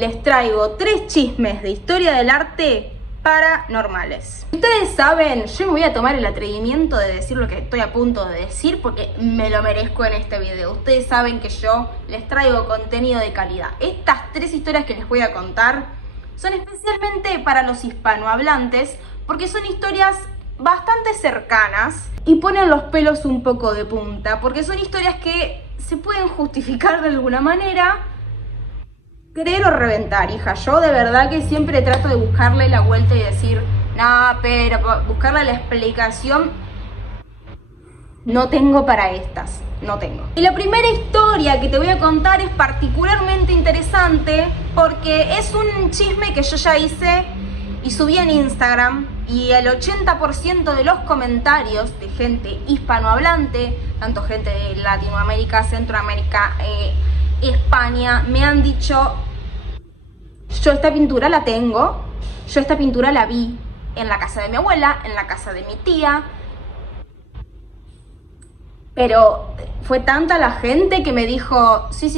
les traigo 3 chismes de historia del arte paranormales. Ustedes saben, yo me voy a tomar el atrevimiento de decir lo que estoy a punto de decir porque me lo merezco en este video. Ustedes saben que yo les traigo contenido de calidad. Estas 3 historias que les voy a contar son especialmente para los hispanohablantes porque son historias bastante cercanas y ponen los pelos un poco de punta porque son historias que se pueden justificar de alguna manera. Creer o reventar, hija. Yo de verdad que siempre trato de buscarle la vuelta y decir, no, pero buscarle la explicación. No tengo para estas, no tengo. Y la primera historia que te voy a contar es particularmente interesante porque es un chisme que yo ya hice y subí en Instagram y el 80% de los comentarios de gente hispanohablante, tanto gente de Latinoamérica, Centroamérica, España, me han dicho, yo esta pintura la tengo, yo esta pintura la vi en la casa de mi abuela, en la casa de mi tía, pero fue tanta la gente que me dijo, sí,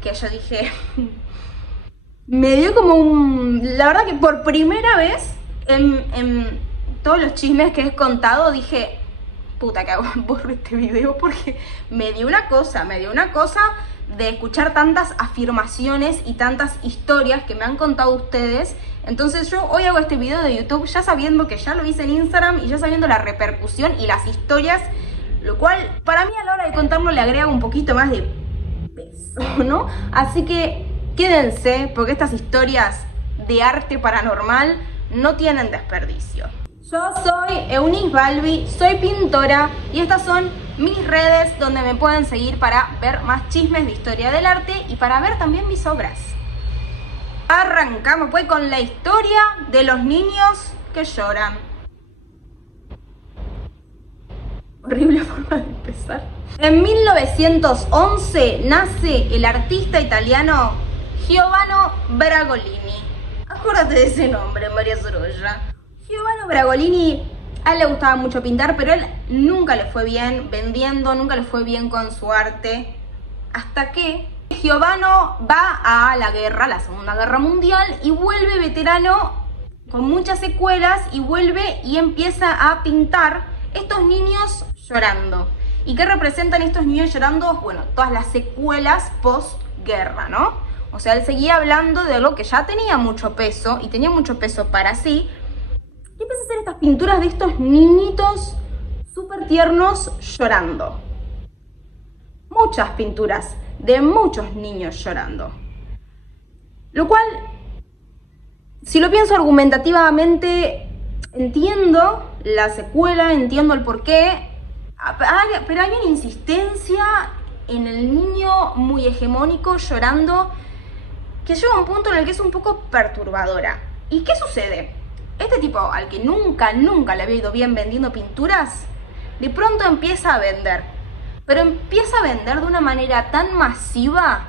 que yo dije, me dio como la verdad que por primera vez en todos los chismes que he contado dije, puta que hago, borro este video porque me dio una cosa de escuchar tantas afirmaciones y tantas historias que me han contado ustedes. Entonces yo hoy hago este video de YouTube ya sabiendo que ya lo hice en Instagram y ya sabiendo la repercusión y las historias, lo cual para mí a la hora de contarlo le agrega un poquito más de peso, ¿no? Así que quédense porque estas historias de arte paranormal no tienen desperdicio. Yo soy Eunice Balbi, soy pintora y estas son mis redes donde me pueden seguir para ver más chismes de historia del arte y para ver también mis obras. Arrancamos pues con la historia de los niños que lloran. Horrible forma de empezar. En 1911 nace el artista italiano Giovanni Bragolini. Acuérdate de ese nombre, María Sorolla. Giovanni Bragolini, a él le gustaba mucho pintar, pero él nunca le fue bien vendiendo, nunca le fue bien con su arte. Hasta que Giovanni va a la guerra, la Segunda Guerra Mundial, y vuelve veterano con muchas secuelas y vuelve y empieza a pintar estos niños llorando. ¿Y qué representan estos niños llorando? Bueno, todas las secuelas post-guerra, ¿no? O sea, él seguía hablando de algo que ya tenía mucho peso y tenía mucho peso para sí. Y empieza a hacer estas pinturas de estos niñitos súper tiernos llorando. Muchas pinturas de muchos niños llorando. Lo cual, si lo pienso argumentativamente, entiendo la secuela, entiendo el porqué, pero hay una insistencia en el niño muy hegemónico llorando que llega a un punto en el que es un poco perturbadora. ¿Y qué sucede? Este tipo, al que nunca le había ido bien vendiendo pinturas, de pronto empieza a vender. Pero empieza a vender de una manera tan masiva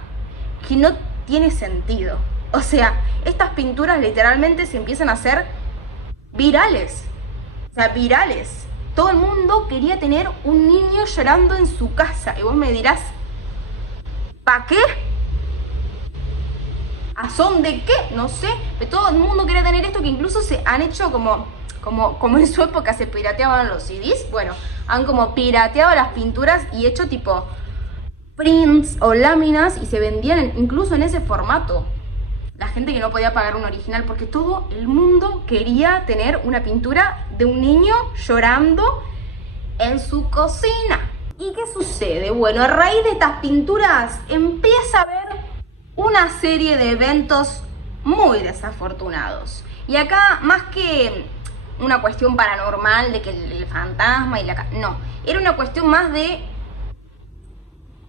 que no tiene sentido. O sea, estas pinturas literalmente se empiezan a hacer virales. O sea, virales. Todo el mundo quería tener un niño llorando en su casa. Y vos me dirás, ¿para qué? ¿A son de qué? No sé, pero todo el mundo quería tener esto, que incluso se han hecho como en su época se pirateaban los CDs. Bueno, han como pirateado las pinturas y hecho tipo prints o láminas y se vendían incluso en ese formato. La gente que no podía pagar un original porque todo el mundo quería tener una pintura de un niño llorando en su cocina. ¿Y qué sucede? Bueno, a raíz de estas pinturas empieza a haber una serie de eventos muy desafortunados. Y acá, más que una cuestión paranormal de que el fantasma y no, era una cuestión más de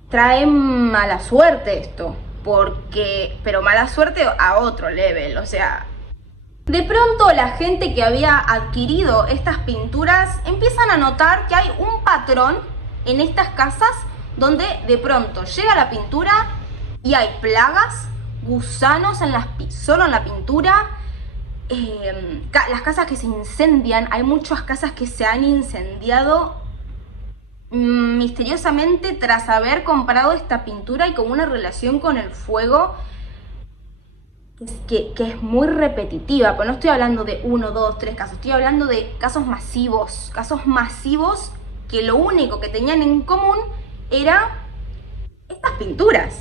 trae mala suerte esto, pero mala suerte a otro level, o sea, de pronto la gente que había adquirido estas pinturas empiezan a notar que hay un patrón en estas casas donde de pronto llega la pintura y hay plagas, gusanos solo en la pintura, las casas que se incendian, hay muchas casas que se han incendiado misteriosamente tras haber comprado esta pintura y con una relación con el fuego que es muy repetitiva, pero no estoy hablando de 1, 2, 3 casos, estoy hablando de casos masivos que lo único que tenían en común era estas pinturas.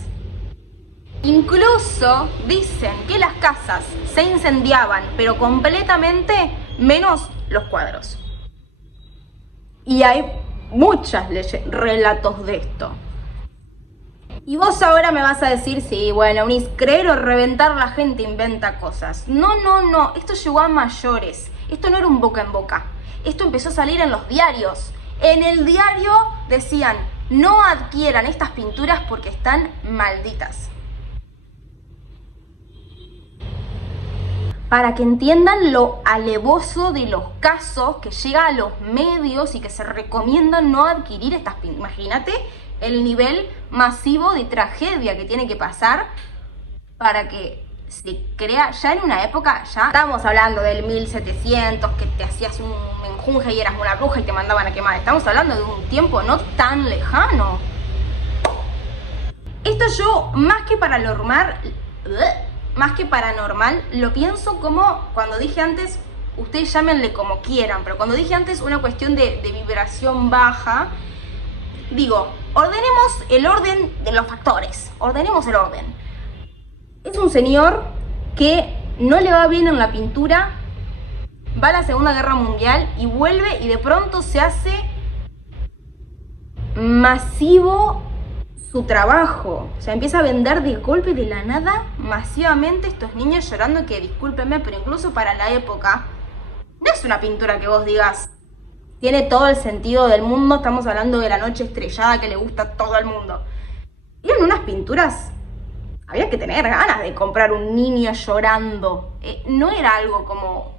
Incluso dicen que las casas se incendiaban, pero completamente, menos los cuadros. Y hay muchas relatos de esto. Y vos ahora me vas a decir, sí, bueno, creer o reventar, la gente inventa cosas. No, esto llegó a mayores. Esto no era un boca en boca. Esto empezó a salir en los diarios. En el diario decían, no adquieran estas pinturas porque están malditas. Para que entiendan lo alevoso de los casos que llega a los medios y que se recomienda no adquirir estas pinturas. Imagínate el nivel masivo de tragedia que tiene que pasar para que se crea, ya en una época, ya estamos hablando del 1700, que te hacías un menjunje y eras una bruja y te mandaban a quemar. Estamos hablando de un tiempo no tan lejano. Esto yo, más que paranormal, lo pienso como, cuando dije antes, ustedes llámenle como quieran, pero cuando dije antes una cuestión de vibración baja, digo, ordenemos el orden de los factores, ordenemos el orden. Es un señor que no le va bien en la pintura, va a la Segunda Guerra Mundial y vuelve y de pronto se hace masivo su trabajo. O sea, empieza a vender de golpe de la nada masivamente, estos niños llorando, que discúlpenme, pero incluso para la época, no es una pintura que vos digas, tiene todo el sentido del mundo. Estamos hablando de la noche estrellada que le gusta a todo el mundo. Eran unas pinturas, había que tener ganas de comprar un niño llorando. No era algo como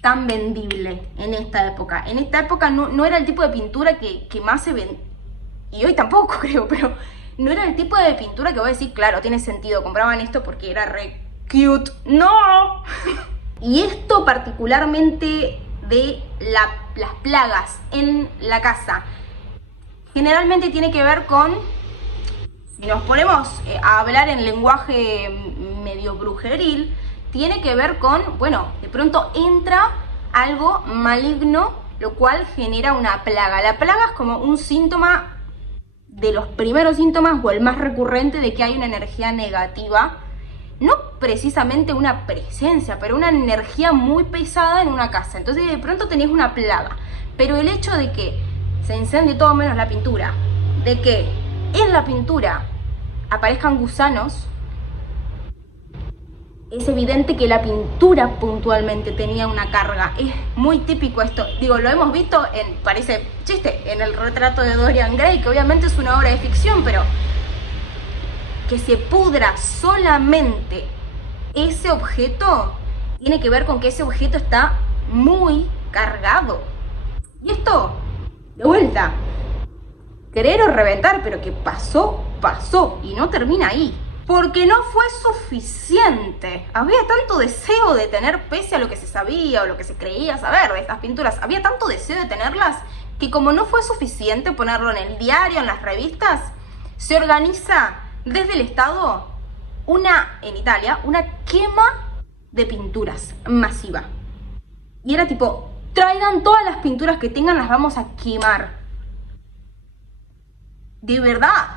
tan vendible en esta época. En esta época no era el tipo de pintura que más se vendía. Y hoy tampoco creo, pero no era el tipo de pintura que voy a decir, claro, tiene sentido, compraban esto porque era re cute. ¡No! Y esto particularmente de las plagas en la casa, generalmente tiene que ver con, si nos ponemos a hablar en lenguaje medio brujeril, tiene que ver con, bueno, de pronto entra algo maligno, lo cual genera una plaga. La plaga es como un síntoma, de los primeros síntomas o el más recurrente, de que hay una energía negativa, no precisamente una presencia, pero una energía muy pesada en una casa. Entonces de pronto tenés una plaga, pero el hecho de que se incendie todo menos la pintura, de que en la pintura aparezcan gusanos, es evidente que la pintura puntualmente tenía una carga. Es muy típico esto. Digo, lo hemos visto en, parece chiste, en el retrato de Dorian Gray, que obviamente es una obra de ficción, pero que se pudra solamente ese objeto tiene que ver con que ese objeto está muy cargado. Y esto, de vuelta, querer o reventar, pero que pasó, y no termina ahí. Porque no fue suficiente. Había tanto deseo de tener, pese a lo que se sabía o lo que se creía saber de estas pinturas, había tanto deseo de tenerlas, que como no fue suficiente ponerlo en el diario, en las revistas, se organiza desde el Estado en Italia, una quema de pinturas masiva. Y era tipo, traigan todas las pinturas que tengan, las vamos a quemar. De verdad,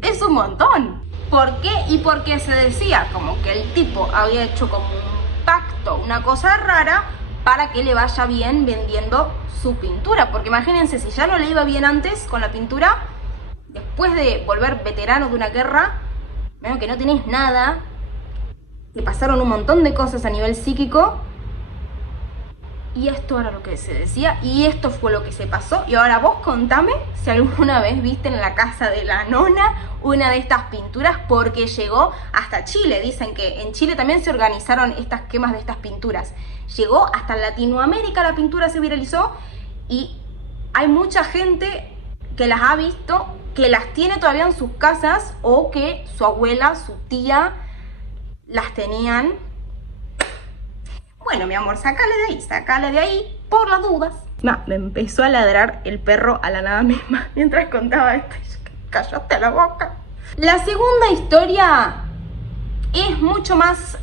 es un montón. ¿Por qué? Y porque se decía como que el tipo había hecho como un pacto, una cosa rara, para que le vaya bien vendiendo su pintura. Porque imagínense, si ya no le iba bien antes con la pintura, después de volver veterano de una guerra, que no tenés nada, que pasaron un montón de cosas a nivel psíquico, y esto era lo que se decía, y esto fue lo que se pasó. Y ahora vos contame si alguna vez viste en la casa de la nona una de estas pinturas, porque llegó hasta Chile. Dicen que en Chile también se organizaron estas quemas de estas pinturas. Llegó hasta Latinoamérica, la pintura se viralizó, y hay mucha gente que las ha visto, que las tiene todavía en sus casas, o que su abuela, su tía las tenían. Bueno, mi amor, sácale de ahí, por las dudas. Me empezó a ladrar el perro a la nada misma mientras contaba esto. Cállate la boca. La segunda historia es mucho más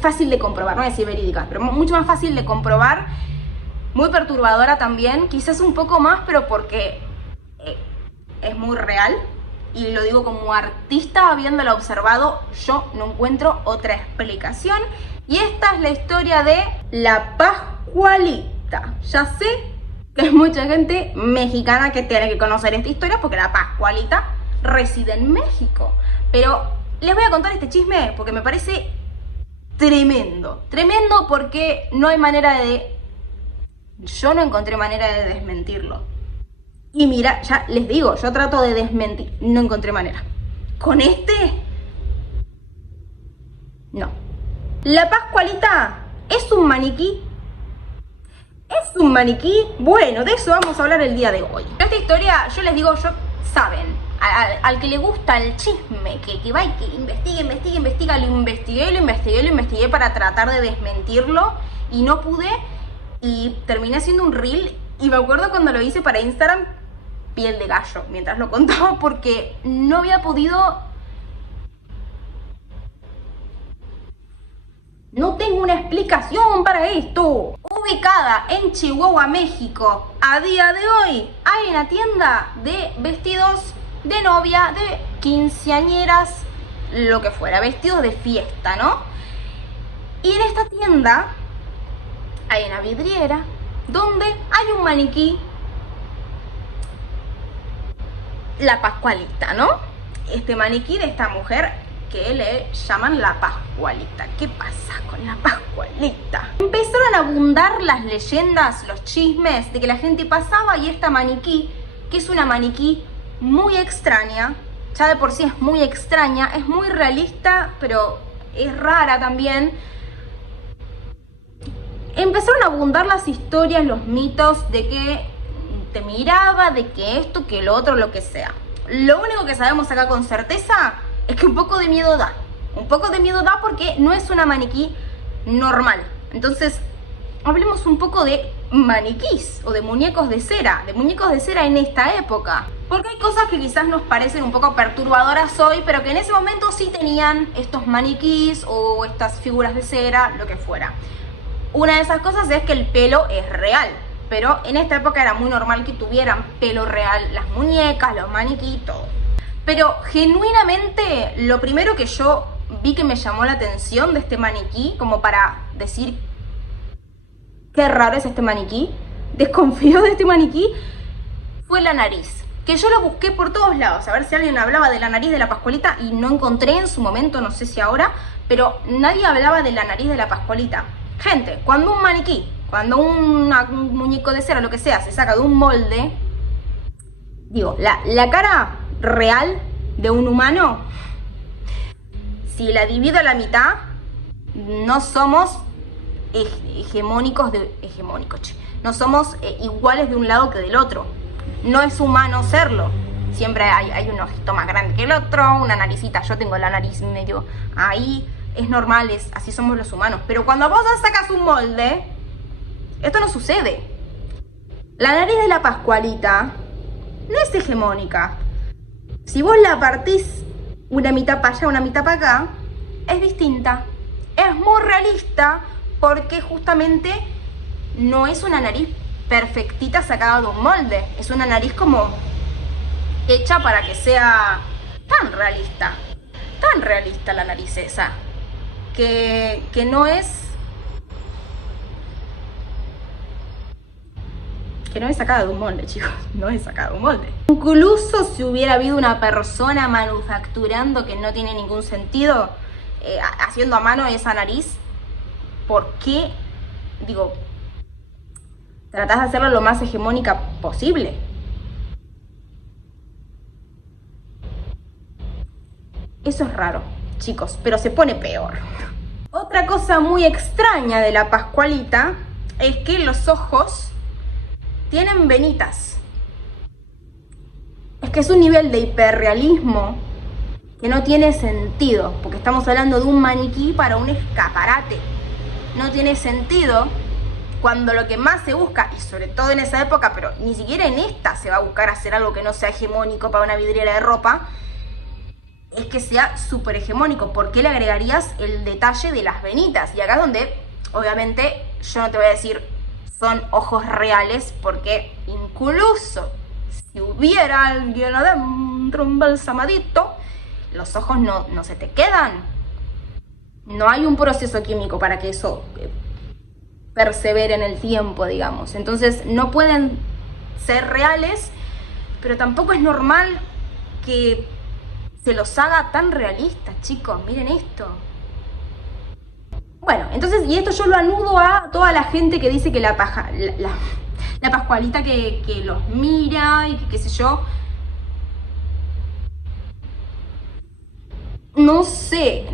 fácil de comprobar, no voy a decir verídica, pero mucho más fácil de comprobar, muy perturbadora también, quizás un poco más, pero porque es muy real, y lo digo como artista, habiéndola observado, yo no encuentro otra explicación, y esta es la historia de la Pascualita. Ya sé que hay mucha gente mexicana que tiene que conocer esta historia, porque la Pascualita reside en México, pero les voy a contar este chisme porque me parece tremendo, tremendo, porque no hay manera de... Yo no encontré manera de desmentirlo. Y mira, ya les digo, yo trato de desmentir, no encontré manera. Con este, no. La Pascualita es un maniquí. Es un maniquí. Bueno, de eso vamos a hablar el día de hoy. Esta historia, yo les digo, saben, al que le gusta el chisme, que va y que investiga, lo investigué para tratar de desmentirlo y no pude, y terminé haciendo un reel, y me acuerdo cuando lo hice para Instagram, piel de gallo mientras lo contaba, porque no había podido, no tengo una explicación para esto. Ubicada en Chihuahua, México, a día de hoy hay una tienda de vestidos de novia, de quinceañeras, lo que fuera, vestidos de fiesta, ¿no? Y en esta tienda hay una vidriera donde hay un maniquí, la Pascualita, ¿no? Este maniquí de esta mujer que le llaman la Pascualita. ¿Qué pasa con la Pascualita? Empezaron a abundar las leyendas, los chismes de que la gente pasaba y esta maniquí, que es una maniquí muy extraña, ya de por sí es muy extraña, es muy realista, pero es rara también. Empezaron a abundar las historias, los mitos de que te miraba, de que esto, que lo otro, lo que sea. Lo único que sabemos acá con certeza es que un poco de miedo da. Un poco de miedo da porque no es una maniquí normal. Entonces, hablemos un poco de maniquís o de muñecos de cera en esta época. Porque hay cosas que quizás nos parecen un poco perturbadoras hoy, pero que en ese momento sí tenían estos maniquís o estas figuras de cera, lo que fuera. Una de esas cosas es que el pelo es real, pero en esta época era muy normal que tuvieran pelo real las muñecas, los maniquí, todo. Pero genuinamente lo primero que yo vi que me llamó la atención de este maniquí, como para decir qué raro es este maniquí, desconfío de este maniquí, fue la nariz. Que yo lo busqué por todos lados, a ver si alguien hablaba de la nariz de la Pascualita, y no encontré en su momento, no sé si ahora, pero nadie hablaba de la nariz de la Pascualita. Gente, cuando un maniquí, cuando un muñeco de cera, lo que sea, se saca de un molde, digo, la cara real de un humano, si la divido a la mitad, no somos no somos iguales de un lado que del otro. No es humano serlo. Siempre hay un ojito más grande que el otro, una naricita. Yo tengo la nariz medio ahí. Es normal, así somos los humanos. Pero cuando vos sacas un molde, esto no sucede. La nariz de la Pascualita no es hegemónica. Si vos la partís una mitad para allá, una mitad para acá, es distinta. Es muy realista porque justamente no es una nariz perfectita sacada de un molde. Es una nariz como hecha para que sea tan realista la nariz esa. Que no es sacada de un molde, chicos, no es sacada de un molde. Incluso si hubiera habido una persona manufacturando, que no tiene ningún sentido, haciendo a mano esa nariz, ¿por qué? Digo, tratás de hacerlo lo más hegemónica posible. Eso es raro, chicos, pero se pone peor. Otra cosa muy extraña de la Pascualita es que los ojos tienen venitas. Es que es un nivel de hiperrealismo que no tiene sentido, porque estamos hablando de un maniquí para un escaparate. No tiene sentido cuando lo que más se busca, y sobre todo en esa época, pero ni siquiera en esta se va a buscar hacer algo que no sea hegemónico para una vidriera de ropa, es que sea súper hegemónico. ¿Por qué le agregarías el detalle de las venitas? Y acá es donde, obviamente, yo no te voy a decir son ojos reales, porque incluso si hubiera alguien adentro embalsamadito, los ojos no se te quedan. No hay un proceso químico para que eso persevere en el tiempo, digamos. Entonces no pueden ser reales, pero tampoco es normal que se los haga tan realistas, chicos. Miren esto. Bueno, entonces, y esto yo lo anudo a toda la gente que dice que la Pascualita que los mira y que qué sé yo. No sé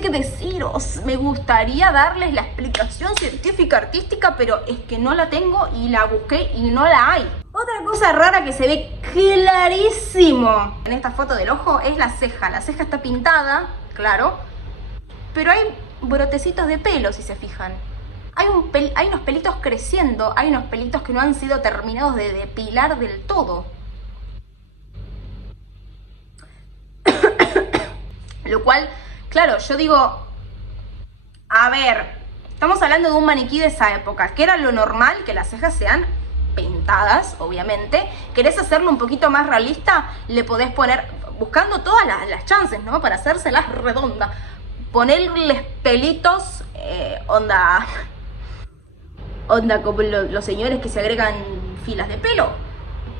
qué deciros. Me gustaría darles la explicación científica artística, pero es que no la tengo y la busqué y no la hay. Otra cosa rara que se ve clarísimo en esta foto del ojo es la ceja. La ceja está pintada, claro, pero hay brotecitos de pelo, si se fijan. Hay unos pelitos creciendo, hay unos pelitos que no han sido terminados de depilar del todo. Lo cual, claro, yo digo, a ver, estamos hablando de un maniquí de esa época, que era lo normal que las cejas sean pintadas, obviamente. ¿Querés hacerlo un poquito más realista? Le podés poner, buscando todas las chances, ¿no? Para hacérselas redondas. Ponerles pelitos, onda como los señores que se agregan filas de pelo.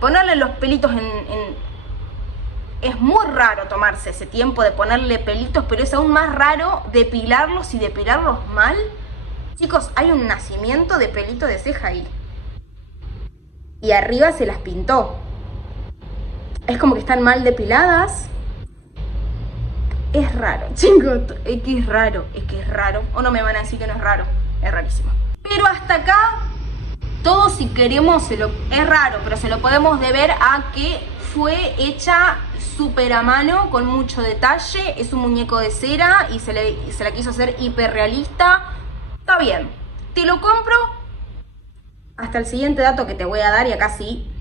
Ponerle los pelitos es muy raro tomarse ese tiempo de ponerle pelitos, pero es aún más raro depilarlos y depilarlos mal. Chicos, hay un nacimiento de pelito de ceja ahí. Y arriba se las pintó. Es como que están mal depiladas. Es raro, chicos, es que es raro. O no me van a decir que no es raro, es rarísimo. Pero hasta acá, todo si queremos, es raro, pero se lo podemos deber a que fue hecha súper a mano, con mucho detalle. Es un muñeco de cera y se la quiso hacer hiperrealista. Está bien, te lo compro. Hasta el siguiente dato que te voy a dar, y acá sí.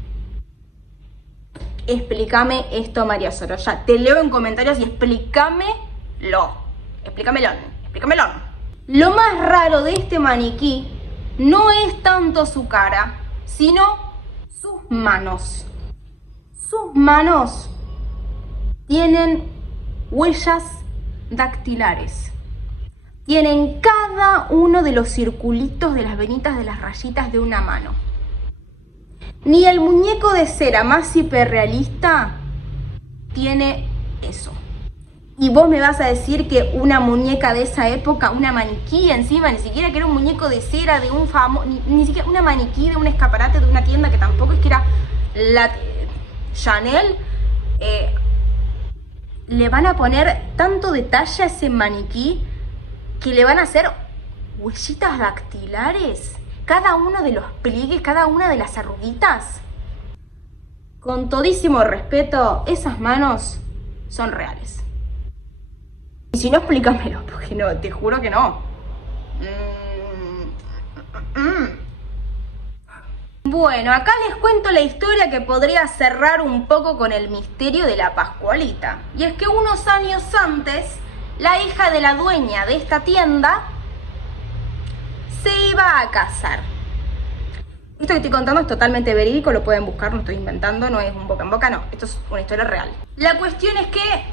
Explícame esto, María Sorolla. Te leo en comentarios y explícamelo. Lo más raro de este maniquí no es tanto su cara, sino sus manos. Sus manos tienen huellas dactilares. Tienen cada uno de los circulitos de las venitas de las rayitas de una mano. Ni el muñeco de cera más hiperrealista tiene eso. Y vos me vas a decir que una muñeca de esa época, una maniquí encima, ni siquiera que era un muñeco de cera de un famoso, ni siquiera una maniquí de un escaparate de una tienda que tampoco es que era la Chanel, le van a poner tanto detalle a ese maniquí que le van a hacer huellitas dactilares. Cada uno de los pliegues, cada una de las arruguitas. Con todísimo respeto, esas manos son reales. Y si no, explícamelo, porque no, te juro que no. Bueno, acá les cuento la historia que podría cerrar un poco con el misterio de la Pascualita. Y es que unos años antes, la hija de la dueña de esta tienda se iba a casar. Esto que estoy contando es totalmente verídico, lo pueden buscar, no estoy inventando, no es un boca en boca, no, esto es una historia real. La cuestión es que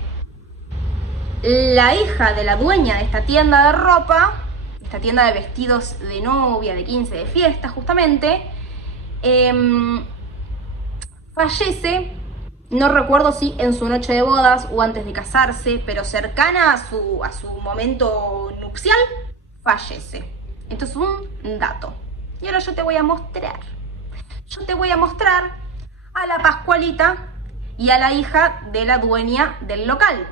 la hija de la dueña de esta tienda de ropa, esta tienda de vestidos de novia, de 15, de fiesta justamente, fallece, no recuerdo si en su noche de bodas o antes de casarse, pero cercana a su momento nupcial, fallece. Esto es un dato. Y ahora yo te voy a mostrar. Yo te voy a mostrar a la Pascualita y a la hija de la dueña del local.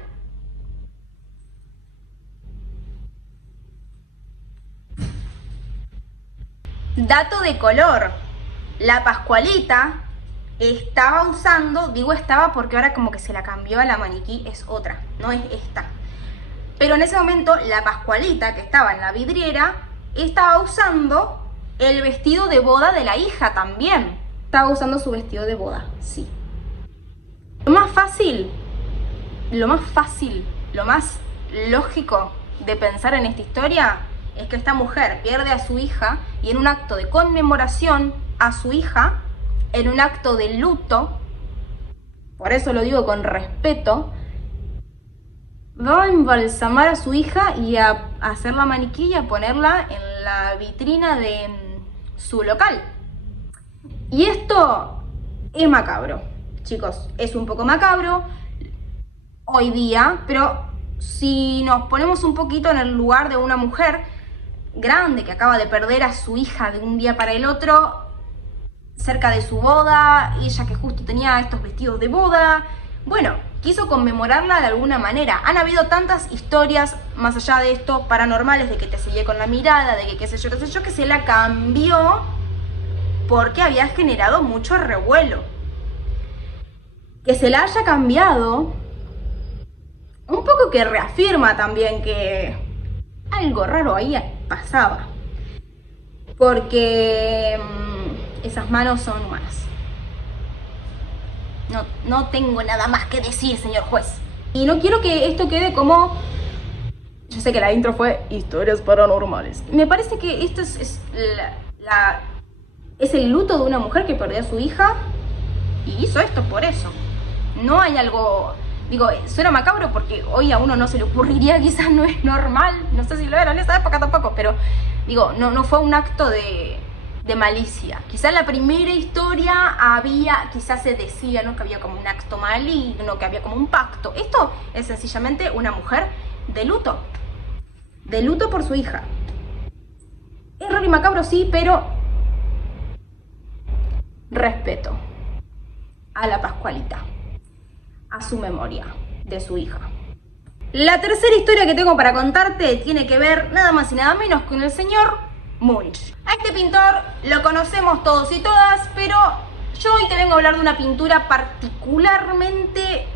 Dato de color. La Pascualita estaba usando, digo estaba porque ahora como que se la cambió a la maniquí, es otra, no es esta. Pero en ese momento la Pascualita, que estaba en la vidriera, estaba usando el vestido de boda de la hija también. Estaba usando su vestido de boda, sí. Lo más fácil lo más fácil, lo más lógico de pensar en esta historia es que esta mujer pierde a su hija y en un acto de conmemoración a su hija, en un acto de luto, por eso lo digo con respeto, va a embalsamar a su hija y a hacer la maniquí y a ponerla en la vitrina de su local. Y esto es macabro, chicos, es un poco macabro hoy día, pero si nos ponemos un poquito en el lugar de una mujer grande que acaba de perder a su hija de un día para el otro, cerca de su boda, ella que justo tenía estos vestidos de boda, bueno, quiso conmemorarla de alguna manera. Han habido tantas historias, más allá de esto, paranormales, de que te seguía con la mirada, de que qué sé yo, que se la cambió porque había generado mucho revuelo. Que se la haya cambiado, un poco que reafirma también que algo raro ahí pasaba. Porque esas manos son humanas. No tengo nada más que decir, señor juez. Y no quiero que esto quede como... Yo sé que la intro fue historias paranormales. Me parece que esto es el luto de una mujer que perdió a su hija y hizo esto por eso. No hay algo... Digo, suena macabro porque hoy a uno no se le ocurriría, quizás no es normal. No sé si lo era en esa época tampoco, pero digo, no fue un acto de malicia. Quizás en la primera historia quizás se decía, ¿no?, que había como un acto maligno, que había como un pacto. Esto es sencillamente una mujer de luto por su hija. Es raro y macabro, sí, pero respeto a la Pascualita, a su memoria de su hija. La tercera historia que tengo para contarte tiene que ver nada más y nada menos con el señor Munch. A este pintor lo conocemos todos y todas, pero yo hoy te vengo a hablar de una pintura particularmente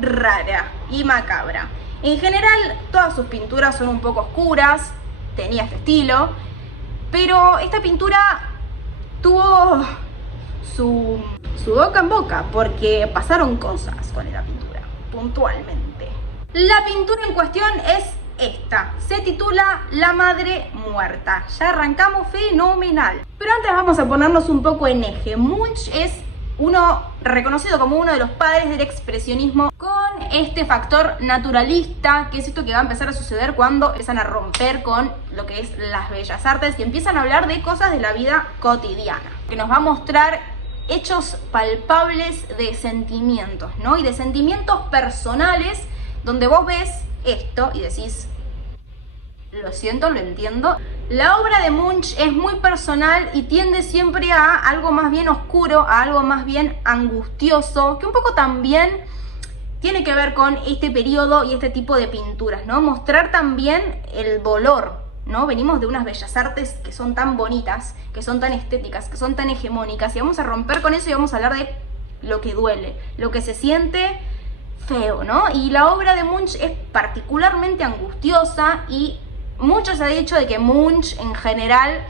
rara y macabra. En general, todas sus pinturas son un poco oscuras, tenía este estilo, pero esta pintura tuvo su boca en boca, porque pasaron cosas con esta pintura, puntualmente. La pintura en cuestión es esta, se titula La Madre Muerta. Ya arrancamos fenomenal. Pero antes vamos a ponernos un poco en eje. Munch es reconocido como uno de los padres del expresionismo, con este factor naturalista, que es esto que va a empezar a suceder cuando empiezan a romper con lo que es las bellas artes y empiezan a hablar de cosas de la vida cotidiana, que nos va a mostrar hechos palpables de sentimientos, ¿no? Y de sentimientos personales, donde vos ves esto y decís, lo siento, lo entiendo. La obra de Munch es muy personal y tiende siempre a algo más bien oscuro, a algo más bien angustioso, que un poco también tiene que ver con este periodo y este tipo de pinturas, ¿no? Mostrar también el dolor, ¿no? Venimos de unas bellas artes que son tan bonitas, que son tan estéticas, que son tan hegemónicas, y vamos a romper con eso y vamos a hablar de lo que duele, lo que se siente feo, ¿no? Y la obra de Munch es particularmente angustiosa y mucho se ha dicho de que Munch en general,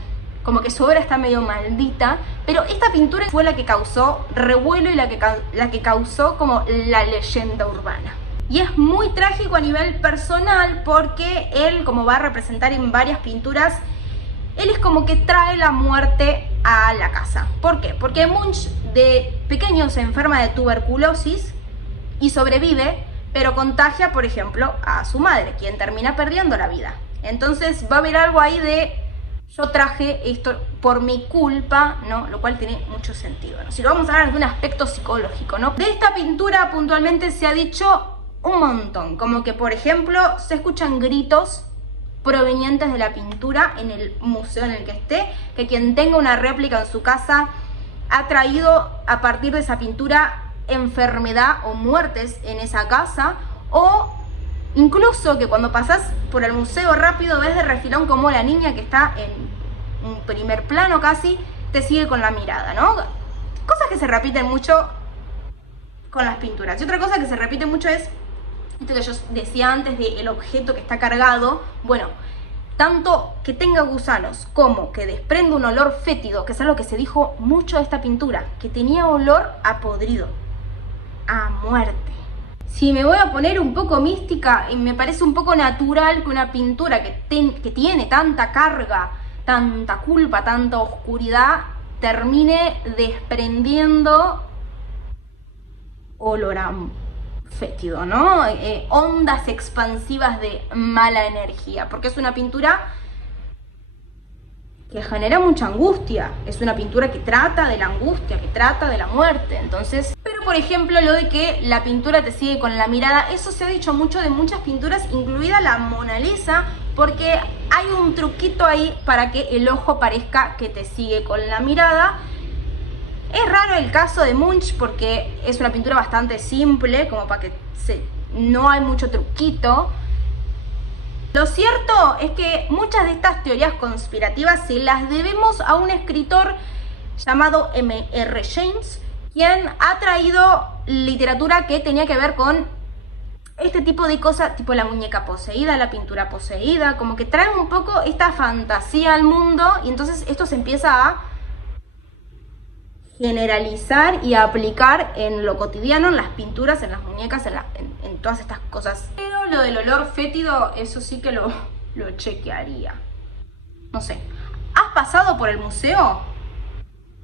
como que su obra está medio maldita, pero esta pintura fue la que causó revuelo y la que causó como la leyenda urbana. Y es muy trágico a nivel personal porque él, como va a representar en varias pinturas, él es como que trae la muerte a la casa. ¿Por qué? Porque Munch de pequeño se enferma de tuberculosis y sobrevive, pero contagia, por ejemplo, a su madre, quien termina perdiendo la vida. Entonces va a haber algo ahí de yo traje esto por mi culpa, ¿no? Lo cual tiene mucho sentido, ¿no? Si lo vamos a hablar de un aspecto psicológico, ¿no? De esta pintura puntualmente se ha dicho un montón, como que, por ejemplo, se escuchan gritos provenientes de la pintura en el museo en el que esté, que quien tenga una réplica en su casa ha traído a partir de esa pintura enfermedad o muertes en esa casa, o incluso que cuando pasás por el museo rápido ves de refilón como la niña que está en un primer plano casi te sigue con la mirada, ¿no? Cosas que se repiten mucho con las pinturas. Y otra cosa que se repite mucho es esto que yo decía antes del objeto que está cargado. Bueno, tanto que tenga gusanos como que desprende un olor fétido, que es algo que se dijo mucho de esta pintura, que tenía olor a podrido, a muerte. Si me voy a poner un poco mística, me parece un poco natural que una pintura que tiene tanta carga, tanta culpa, tanta oscuridad, termine desprendiendo olor a fétido, ¿no? Ondas expansivas de mala energía, porque es una pintura que genera mucha angustia, es una pintura que trata de la angustia, que trata de la muerte. Entonces, pero por ejemplo lo de que la pintura te sigue con la mirada, eso se ha dicho mucho de muchas pinturas, incluida la Mona Lisa, porque hay un truquito ahí para que el ojo parezca que te sigue con la mirada. Es raro el caso de Munch porque es una pintura bastante simple, como para que no hay mucho truquito. Lo cierto es que muchas de estas teorías conspirativas se las debemos a un escritor llamado M.R. James, quien ha traído literatura que tenía que ver con este tipo de cosas, tipo la muñeca poseída, la pintura poseída, como que traen un poco esta fantasía al mundo, y entonces esto se empieza a generalizar y a aplicar en lo cotidiano, en las pinturas, en las muñecas, en todas estas cosas. Pero lo del olor fétido, eso sí que lo chequearía. No sé, ¿has pasado por el museo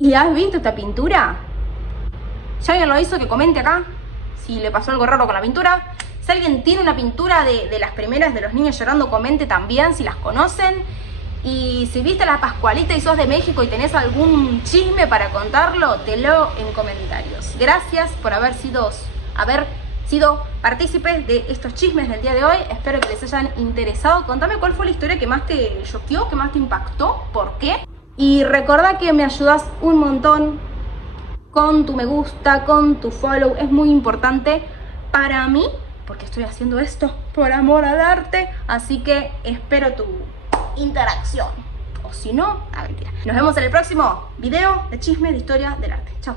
y has visto esta pintura? Si alguien lo hizo, que comente acá si le pasó algo raro con la pintura. Si alguien tiene una pintura de las primeras de los niños llorando, comente también si las conocen. Y si viste la Pascualita y sos de México y tenés algún chisme para contarlo, te leo en comentarios. Gracias por haber sido partícipes de estos chismes del día de hoy. Espero que les hayan interesado. Contame cuál fue la historia que más te choqueó, que más te impactó, por qué. Y recordá que me ayudas un montón con tu me gusta, con tu follow. Es muy importante para mí, porque estoy haciendo esto por amor al arte. Así que espero tu interacción, o si no, mentira. Nos vemos en el próximo video de chisme de historia del arte. Chao.